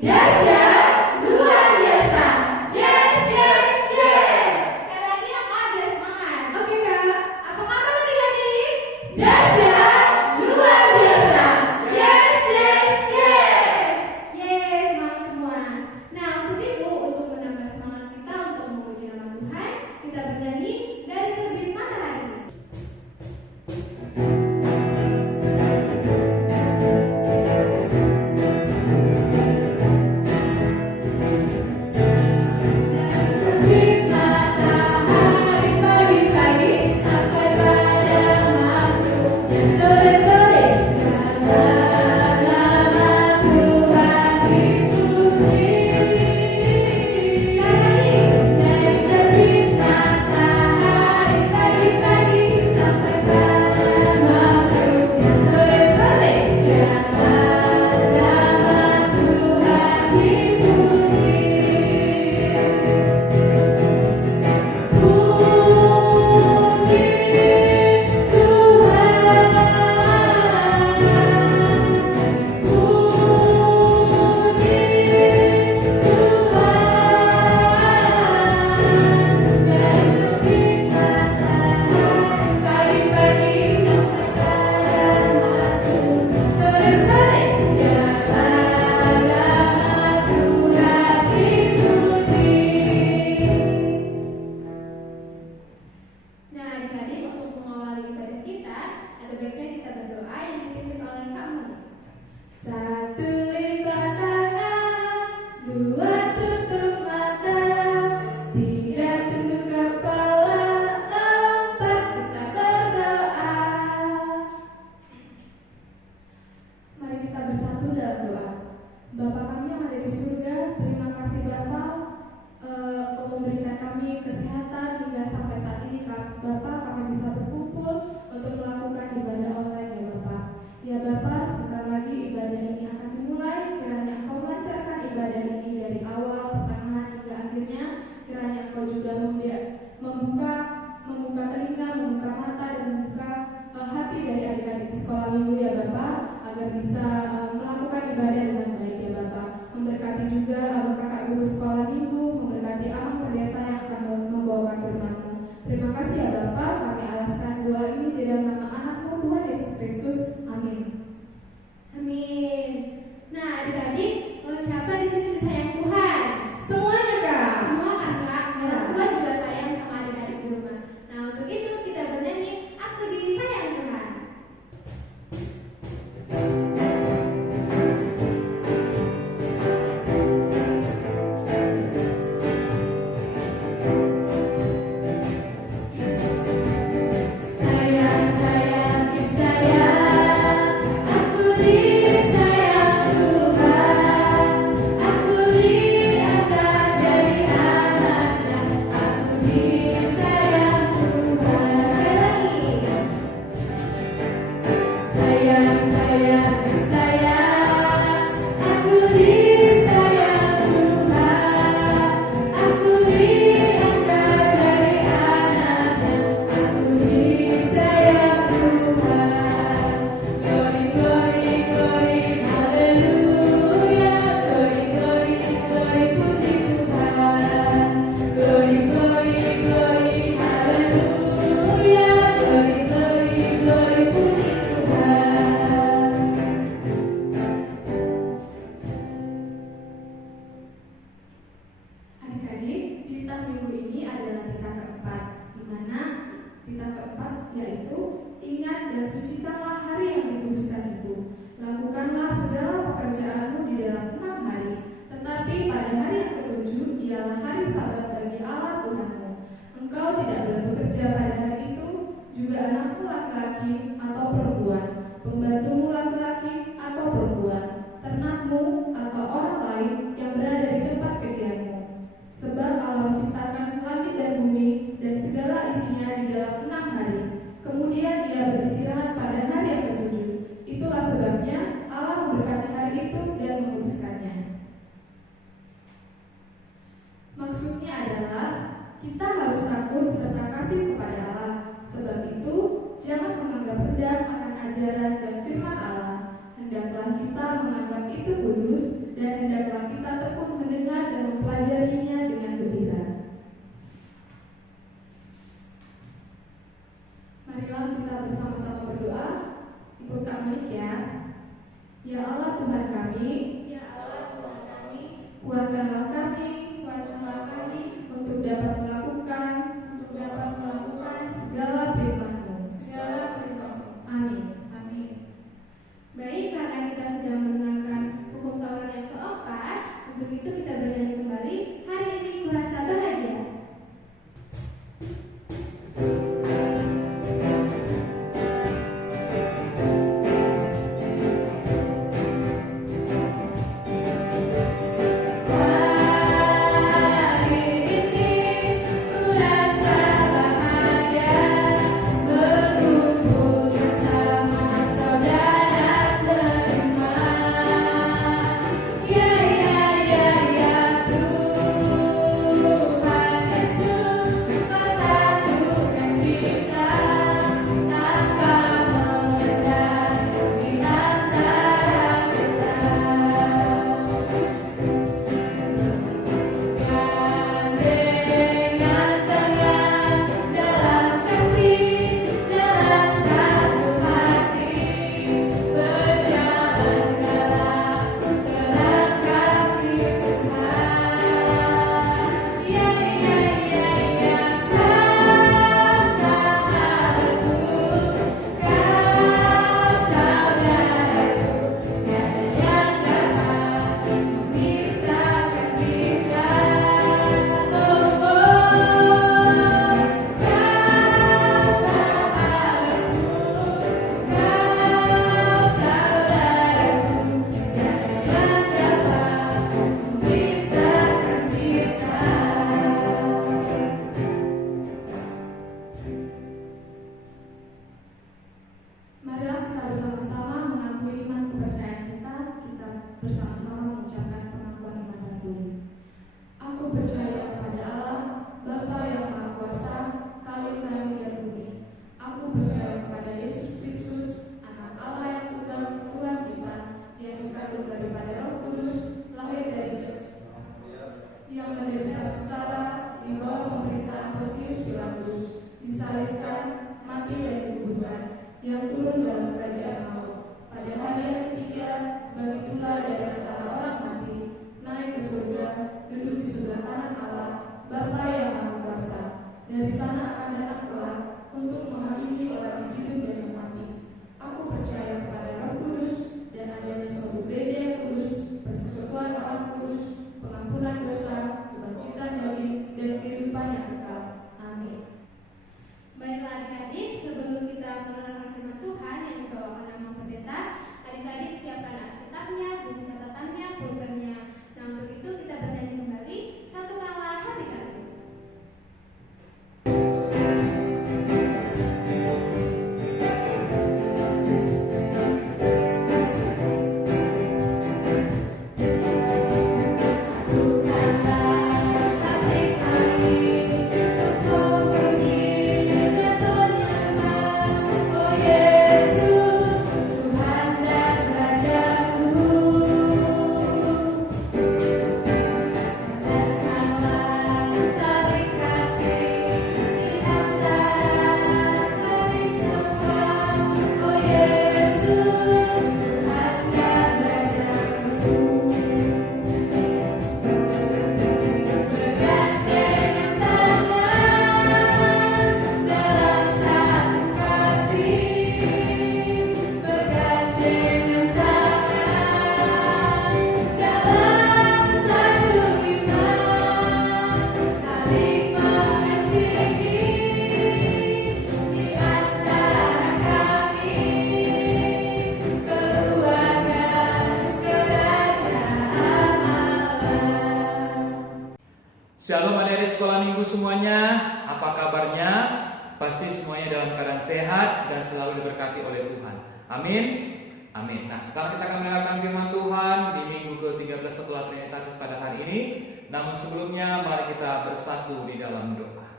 Dahsyat, luar biasa. Yes, yes, yes. Sekali lagi yang ada semangat. Oke Kak, apa kabar adik-adik? Dahsyat, luar biasa. Yes, yes, yes. Yes, semangat semua. Nah, untuk itu, untuk menambah semangat kita untuk memuji nama Tuhan, kita bernyanyi dari terbit matahari. ajaran dan firman Allah, hendaklah kita menganggap itu kudus dan hendaklah kita tekun mendengar dan mempelajarinya dengan gembira. Marilah kita bersama-sama berdoa. Ikut Kak Monik ya. Ya Allah Tuhan kami, kuatkanlah kami untuk dapat melakukan segala perintah-Mu. Amin. Baik, karena kita sedang mendengarkan hukum Taurat yang keempat, untuk itu kita bernyanyi kembali. Hari ini kurasa bahagia. Marilah kita bersama-sama mengakui iman kepercayaan kita bersama-sama mengucapkan pengakuan iman rasuli. Aku percaya kepada Allah, Bapa yang Maha Kuasa, Khalik langit dan bumi. Aku percaya kepada Yesus Kristus, Anak Allah yang tunggal Tuhan kita, yang dikandung daripada Roh Kudus, lahir dari Yesus, yang menderita sengsara di bawah pemerintahan Pontius Pilatus, disalibkan, mati dan dikuburkan, yang turun dalam kerajaan maut. Pada hari yang ketiga, bangkit pula dari antara orang mati, naik ke surga, duduk di sebelah kanan Allah, Bapa yang Maha Kuasa. Dari sana akan datang kelak untuk menghakimi orang yang hidup dan yang mati. Aku percaya kepada Roh Kudus dan adanya suatu gereja yang kudus, persekutuan orang kudus, pengampunan dosa, kebangkitan bagi dan kehidupan yang kekal. Amin. Baiklah adik-adik, sebelum kita mengenalkan firman Tuhan yang dibawakan nama pendeta, adik-adik siapkan Alkitabnya, buku catatannya, pulpennya. Nah, untuk itu kita bernyanyi kembali, satukanlah hati kami. Shalom adik-adik sekolah minggu semuanya, apa kabarnya? Pasti semuanya dalam keadaan sehat dan selalu diberkati oleh Tuhan. Amin. Amin. Nah, sekarang kita akan mendengarkan firman Tuhan di minggu ke-13 setelah Trinitatis pada hari ini. Namun sebelumnya mari kita bersatu di dalam doa.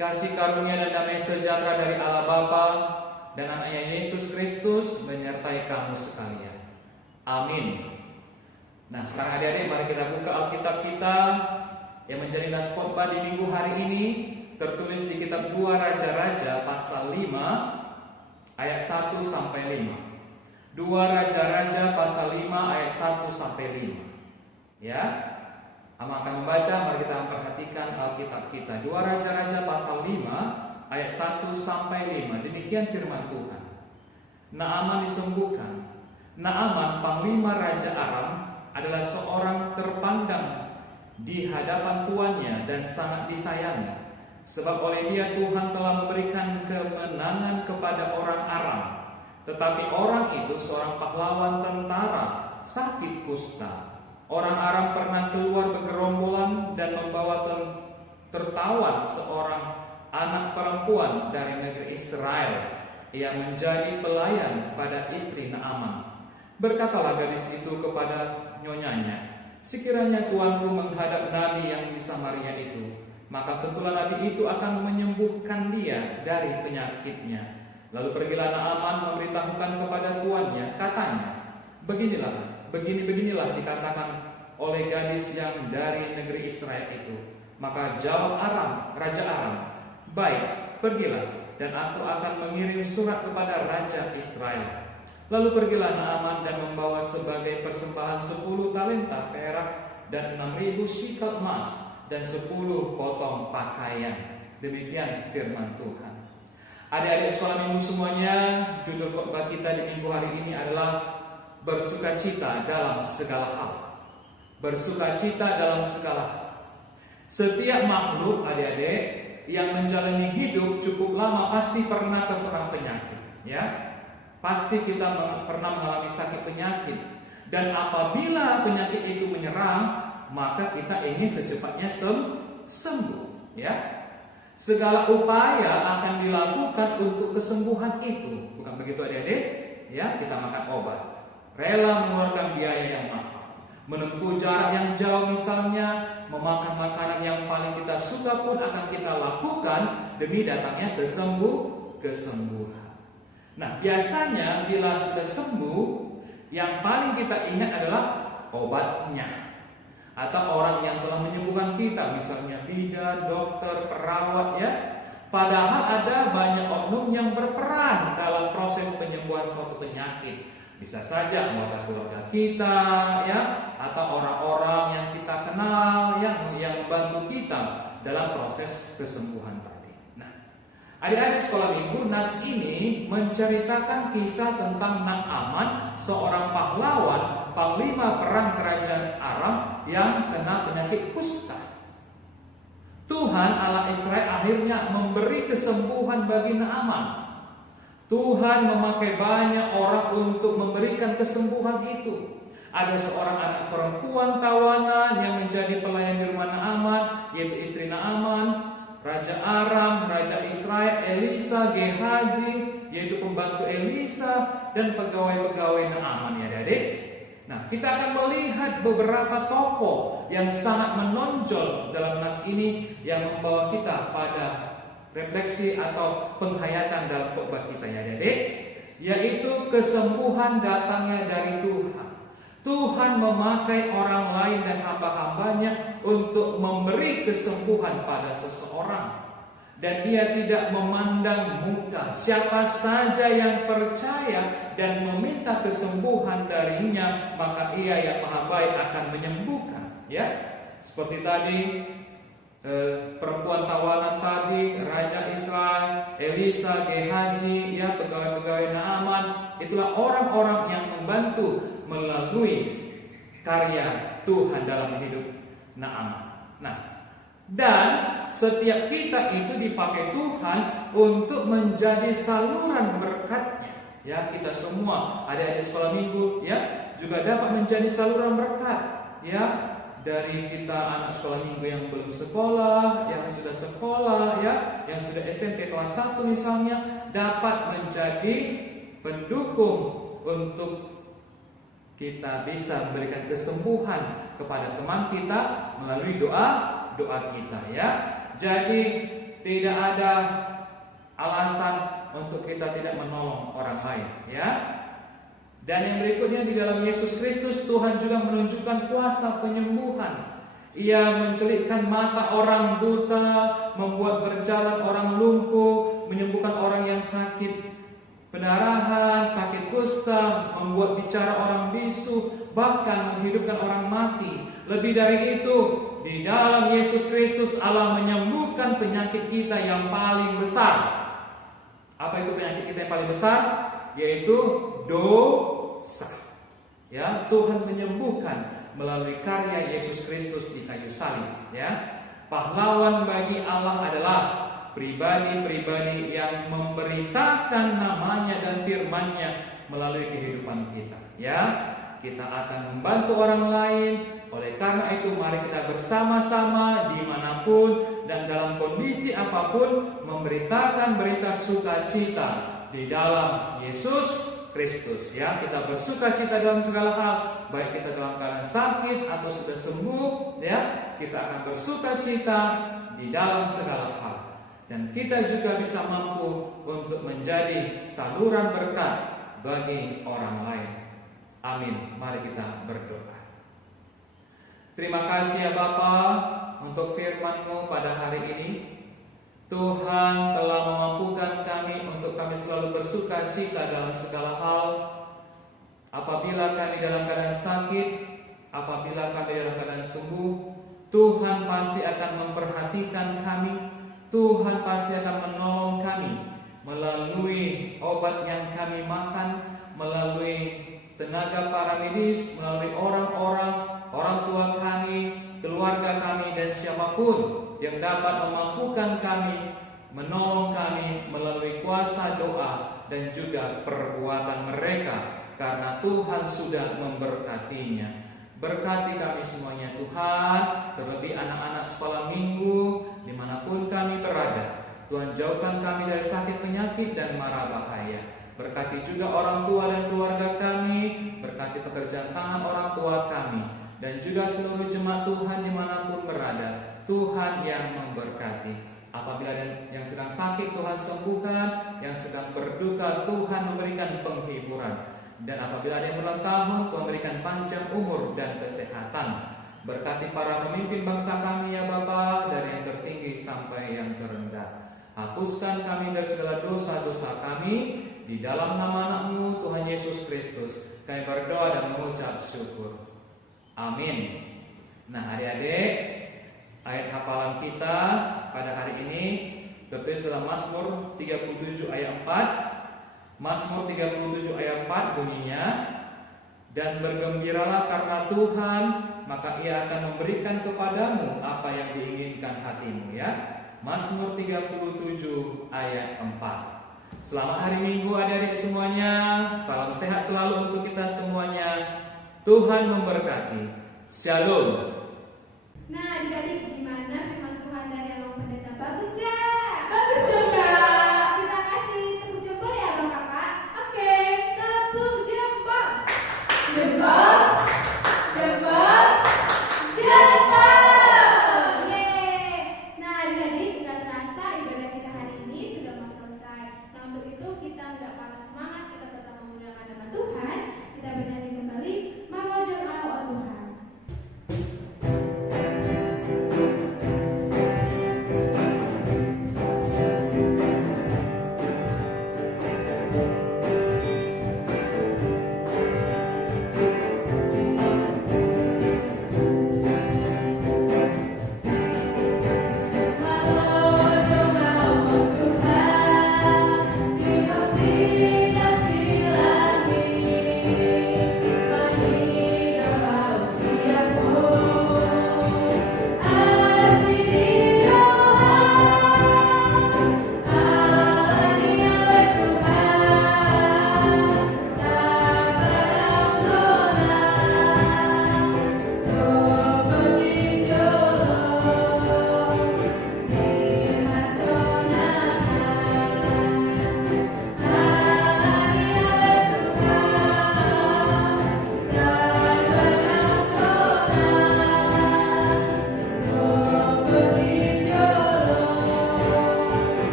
Kasih karunia dan damai sejahtera dari Allah Bapa dan anaknya Yesus Kristus menyertai kamu sekalian. Amin. Nah, sekarang adik-adik mari kita buka Alkitab kita yang menjadi nas khotbah di minggu hari ini, tertulis di kitab 2 Raja-Raja pasal 5 ayat 1 sampai 5. 2 Raja-Raja pasal 5 ayat 1 sampai 5. Ya. Ama akan membaca, mari kita memperhatikan Alkitab kita. 2 Raja-Raja pasal 5 ayat 1 sampai 5. Demikian firman Tuhan. Naaman disembuhkan. Naaman panglima Raja Aram adalah seorang terpandang di hadapan tuannya dan sangat disayangi, sebab oleh dia Tuhan telah memberikan kemenangan kepada orang Aram. Tetapi orang itu seorang pahlawan tentara, sakit kusta. Orang Aram pernah keluar bergerombolan dan membawa tertawan seorang anak perempuan dari negeri Israel yang menjadi pelayan pada istri Naaman. Berkatalah gadis itu kepada nyonyanya, sekiranya tuanku menghadap nabi yang di Samaria itu, maka tentulah nabi itu akan menyembuhkan dia dari penyakitnya. Lalu pergilah Naaman memberitahukan kepada tuannya, katanya, beginilah dikatakan oleh gadis yang dari negeri Israel itu. Maka jawab Raja Aram, baik, pergilah, dan aku akan mengirim surat kepada Raja Israel. Lalu pergilah Naaman dan membawa sebagai persembahan 10 talenta perak dan 6.000 sikal emas dan 10 potong pakaian. Demikian firman Tuhan. Adik-adik sekolah minggu semuanya, judul khotbah kita di minggu hari ini adalah bersukacita dalam segala hal. Bersukacita dalam segala hal. Setiap makhluk adik-adik yang menjalani hidup cukup lama pasti pernah terserang penyakit, ya. Pasti kita pernah mengalami sakit penyakit, dan apabila penyakit itu menyerang, maka kita ingin secepatnya sembuh, ya. Segala upaya akan dilakukan untuk kesembuhan itu, bukan begitu adik-adik? Ya, kita makan obat, rela mengeluarkan biaya yang mahal, menempuh jarak yang jauh misalnya, memakan makanan yang paling kita suka pun akan kita lakukan demi datangnya kesembuhan. Nah, biasanya bila sudah sembuh, yang paling kita ingat adalah obatnya. Atau orang yang telah menyembuhkan kita, misalnya bidan, dokter, perawat, ya. Padahal ada banyak oknum yang berperan dalam proses penyembuhan suatu penyakit. Bisa saja anggota keluarga kita, ya, atau orang-orang yang kita kenal, yang membantu kita dalam proses kesembuhan tadi. Adik-adik sekolah minggu, nas ini menceritakan kisah tentang Naaman, seorang pahlawan, panglima perang kerajaan Aram yang kena penyakit kusta. Tuhan Allah Israel akhirnya memberi kesembuhan bagi Naaman. Tuhan memakai banyak orang untuk memberikan kesembuhan itu. Ada seorang anak perempuan tawanan yang menjadi pelayan di rumah Naaman, yaitu istri Naaman. Raja Aram, Raja Israel, Elisa, Gehazi, yaitu pembantu Elisa, dan pegawai-pegawai Naaman, ya adik. Nah, kita akan melihat beberapa tokoh yang sangat menonjol dalam nas ini yang membawa kita pada refleksi atau penghayatan dalam khotbah kita, ya adik. Yaitu kesembuhan datangnya dari Tuhan. Tuhan memakai orang lain dan hamba-hambanya untuk memberi kesembuhan pada seseorang. Dan ia tidak memandang muka. Siapa saja yang percaya dan meminta kesembuhan darinya, maka ia yang maha baik akan menyembuhkan. Ya, seperti tadi perempuan tawanan tadi, Raja Israel, Elisa, Gehazi, ya, pegawai-pegawai Naaman, itulah orang-orang yang membantu melalui karya Tuhan dalam hidup Naaman. Nah, dan setiap kita itu dipakai Tuhan untuk menjadi saluran berkatnya. Ya, kita semua adik-adik sekolah minggu, ya, juga dapat menjadi saluran berkat. Ya, dari kita anak sekolah minggu yang belum sekolah, yang sudah sekolah, ya, yang sudah SMP kelas 1 misalnya, dapat menjadi pendukung untuk kita bisa memberikan kesembuhan kepada teman kita melalui doa kita, ya. Jadi tidak ada alasan untuk kita tidak menolong orang lain, ya. Dan yang berikutnya, di dalam Yesus Kristus Tuhan juga menunjukkan kuasa penyembuhan. Ia mencelikkan mata orang buta, membuat berjalan orang lumpuh, menyembuhkan orang yang sakit pendarahan, sakit kusta, membuat bicara orang bisu, bahkan menghidupkan orang mati. Lebih dari itu, di dalam Yesus Kristus Allah menyembuhkan penyakit kita yang paling besar. Apa itu penyakit kita yang paling besar? Yaitu dosa. Ya, Tuhan menyembuhkan melalui karya Yesus Kristus di kayu salib. Ya, pahlawan bagi Allah adalah pribadi-pribadi yang memberitakan namanya dan firman-Nya melalui kehidupan kita. Ya, kita akan membantu orang lain. Oleh karena itu, mari kita bersama-sama dimanapun dan dalam kondisi apapun memberitakan berita sukacita di dalam Yesus Kristus. Ya, kita bersukacita dalam segala hal, baik kita dalam keadaan sakit atau sudah sembuh. Ya, kita akan bersukacita di dalam segala hal. Dan kita juga bisa mampu untuk menjadi saluran berkat bagi orang lain. Amin. Mari kita berdoa. Terima kasih ya Bapa untuk firman-Mu pada hari ini. Tuhan telah memampukan kami untuk kami selalu bersukacita dalam segala hal. Apabila kami dalam keadaan sakit, apabila kami dalam keadaan sembuh, Tuhan pasti akan memperhatikan kami. Tuhan pasti akan menolong kami melalui obat yang kami makan, melalui tenaga para medis, melalui orang tua kami, keluarga kami, dan siapapun yang dapat memampukan kami, menolong kami melalui kuasa doa dan juga perbuatan mereka, karena Tuhan sudah memberkatinya. Berkati kami semuanya Tuhan, terlebih anak-anak sekolah minggu dimanapun kami berada. Tuhan, jauhkan kami dari sakit penyakit dan mara bahaya. Berkati juga orang tua dan keluarga kami, berkati pekerjaan tangan orang tua kami, dan juga seluruh jemaat Tuhan dimanapun berada. Tuhan yang memberkati. Apabila yang sedang sakit Tuhan sembuhkan, yang sedang berduka Tuhan memberikan penghiburan. Dan apabila ada yang berulang tahun, Tuhan berikan panjang umur dan kesehatan. Berkati para pemimpin bangsa kami ya Bapa, dari yang tertinggi sampai yang terendah. Hapuskan kami dari segala dosa-dosa kami. Di dalam nama anak-Mu Tuhan Yesus Kristus kami berdoa dan mengucap syukur. Amin. Nah adik-adik, ayat hafalan kita pada hari ini tertulis dalam Mazmur 37 ayat 4. Mazmur 37 ayat 4 bunyinya, dan bergembiralah karena Tuhan, maka Ia akan memberikan kepadamu apa yang diinginkan hatimu. Ya, Mazmur 37 ayat 4. Selamat hari Minggu adik-adik semuanya. Salam sehat selalu untuk kita semuanya. Tuhan memberkati. Shalom. Nah, adik-adik, gimana firman Tuhan dari Abang Pendeta? Bagus gak? Bagus dong Kak. Kita kasih tepuk jempol ya Bang Kakak. Oke. Tepuk jempol. Jempol, jempol, jempol. Yeay. Nah, adik-adik, gak terasa ibadah kita hari ini sudah mau selesai. Nah, untuk itu kita gak patah semangat, kita tetap memuliakan nama Tuhan. Kita bernyanyi kembali, Mengojok Allah Tuhan.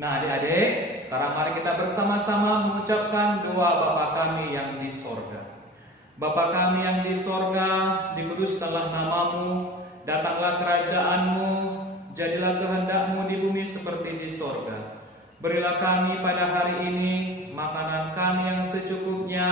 Nah adik-adik, sekarang mari kita bersama-sama mengucapkan doa Bapa kami yang di sorga. Bapa kami yang di sorga, dikuduskanlah namamu, datanglah kerajaanmu, jadilah kehendakmu di bumi seperti di sorga. Berilah kami pada hari ini makanan kami yang secukupnya,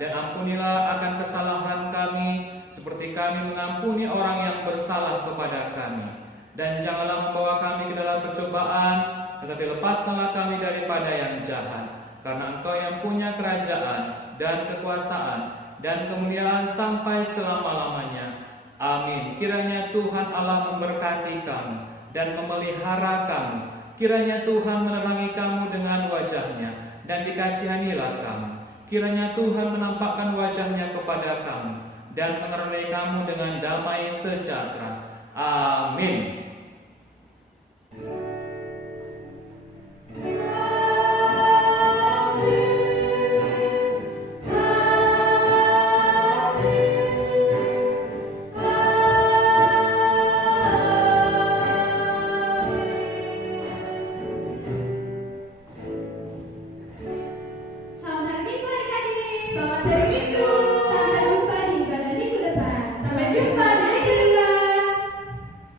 dan ampunilah akan kesalahan kami, seperti kami mengampuni orang yang bersalah kepada kami. Dan janganlah membawa kami ke dalam percobaan, tetapi lepaskanlah kami daripada yang jahat. Karena Engkau yang punya kerajaan dan kekuasaan dan kemuliaan sampai selama-lamanya. Amin. Kiranya Tuhan Allah memberkati kamu dan memelihara kamu. Kiranya Tuhan menerangi kamu dengan wajah-Nya dan dikasihanilah kamu. Kiranya Tuhan menampakkan wajah-Nya kepada kamu dan mengaruniai kamu dengan damai sejahtera. Amin.